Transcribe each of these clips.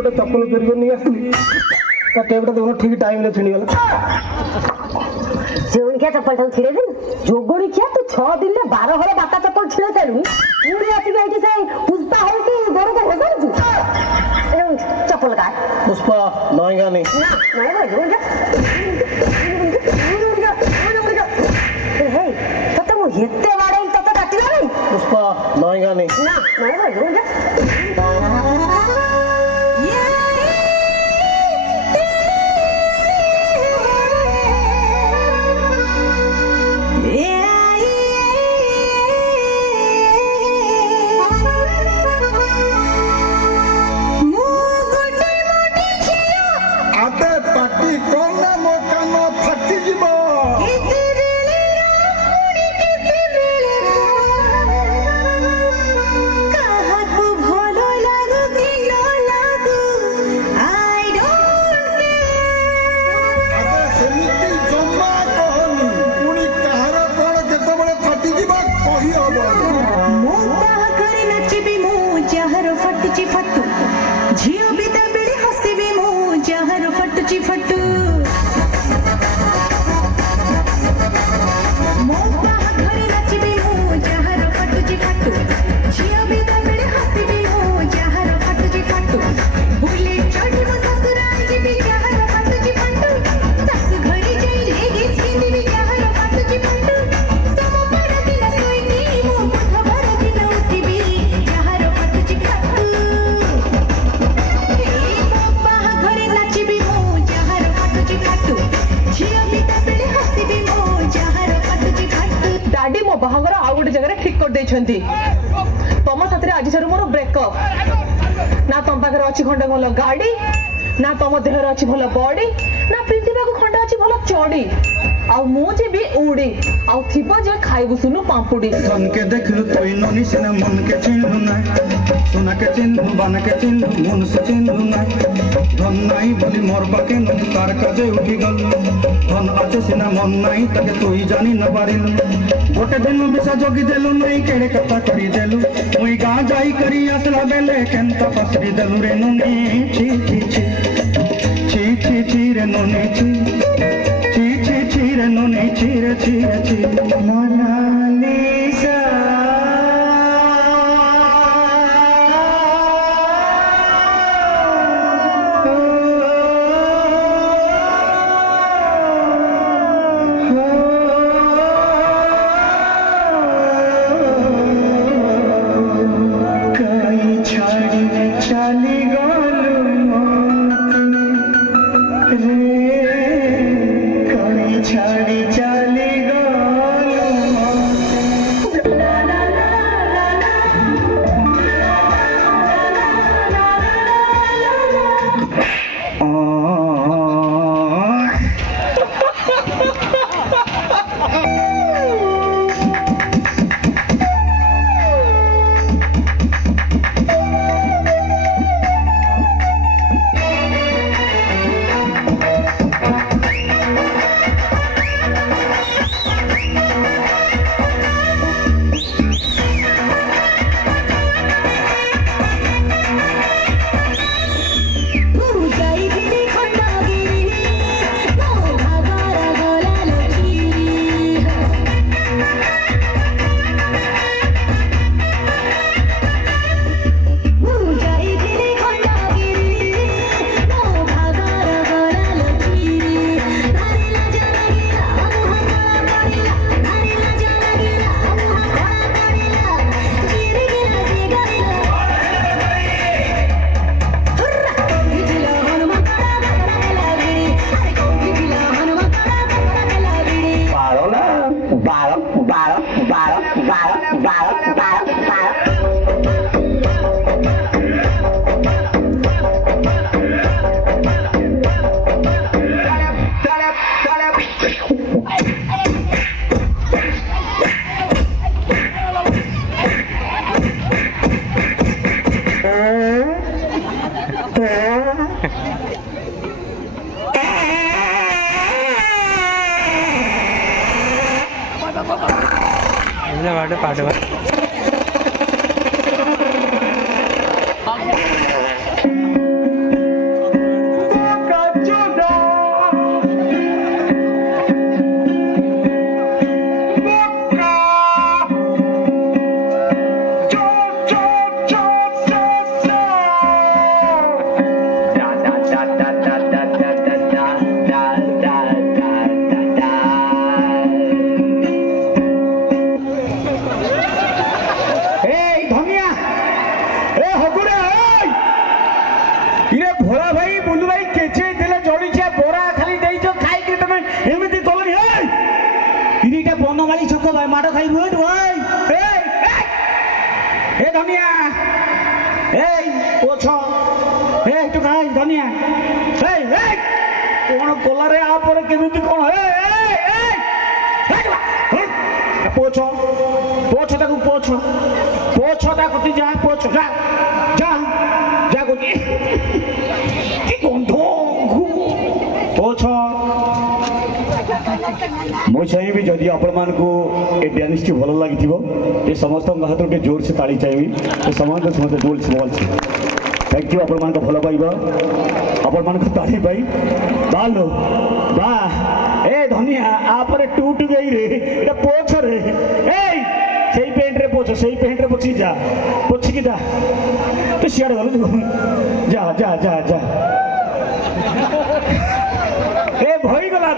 गोटे चप्पल चोरी कर नहीं आसली टेपटा देखो ठीक टाइम रे छिड़ी गला जोनिया चप्पल ठाऊ छिड़े दिन जोगणी किया तू 6 दिन में 12 हल बाटा चप्पल छिड़े देलु पूरी आसी गई से पुष्पा हो कि गोरो को होसन तू चप्पल का पुष्पा नहीं गानी ना नहीं भाई हे तते मु हेते बाड़े तते काटिला नहीं पुष्पा नहीं गानी ना नहीं भाई तुम साथ आज मोर ब्रेकअप ना तुम पाखे अच्छी खंडे भल गाड़ी ना तुम देहर अच्छी भल बॉडी ना पृथ्वी को खंडे अच्छी भल चढ़ी आउ मुझे भी उड़ी आउ थिबो जे खाइबु सुनु पांपुड़ी धन के देखलु तोई ननी से मन के चिन्हु ना सोना के चिन्हु बन के चिन्हु मन से चिन्हु ना धन नहीं बोली मोर बाके न तार काजे उठी गल धन आछे सिना मन नहीं तके तोई जानी न पारिलु गोटे दिन बिसा जोगी देलु नहीं केड़े कथा करी देलु मुई गा जाई करी असला बेले केंता पसरी देलु रे ननी छी छी छी छी छी छी रे ननी छी रे ननी चीरे चीरे चीरे मोनालिसा कई छाड़ी चली गलु रे छाड़ी चली पाठ ଏ ଧନିଆ ଏଇ ପୋଛ ଏ ତୁ କାଇଁ ଧନିଆ ଏଇ ଏଇ କଣ କଲାରେ ଆ ପରେ କେମିତି କଣ ପୋଛ ପୋଛ ତାକୁ ପୋଛ ପୋଛ ତା କତି ଯା ପୋଛ ଯା ଯା ଯା କହୁଛି କି ଗନ୍ଧ ପୋଛ ମୁଁ ଚାହିଁବି ଯଦି ଆପଣମାନଙ୍କୁ ଏ ଡ୍ୟାନ୍ସଟି ଭଲ ଲାଗିଥିବ ଏ ସମସ୍ତଙ୍କ ହାତରୁ ଟିକେ ଜୋରସେ ତାଳି ଚାହିଁବି ଏ ସମସ୍ତେ ଜୋରସେ ଭଲସେ ଥ୍ୟାଙ୍କ ୟୁ ଆପଣମାନଙ୍କ ଭଲ ପାଇବା ଆପଣମାନଙ୍କ ତାଳି ପାଇ ବାଲୋ ବା ଏ ଧନିଆ ଆପରେ ଟୁ ଗଇରେ এটা ପୋଛରେ ଏଇ ସେଇ ପେଣ୍ଟରେ ପୋଛି ଯା ପୋଛିକି ଯା ତୁ ସିଆଡ଼େ ଗଲୁ ଯା ଯା ଯା ଯା ଏ ଭଇଗଲା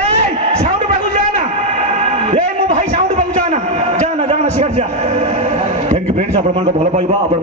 ଏ ସାଉଣ୍ଡ ପାଖକୁ ଯା ନା ଏ ମୋ ଭାଇ ସାଉଣ୍ଡ ପାଖକୁ ଯା ନା ସିଆଡ଼େ ଯା ଥ୍ୟାଙ୍କ ୟୁ ଫ୍ରେଣ୍ଡସ୍ ଆପଣମାନଙ୍କ ଭଲ ପାଇବା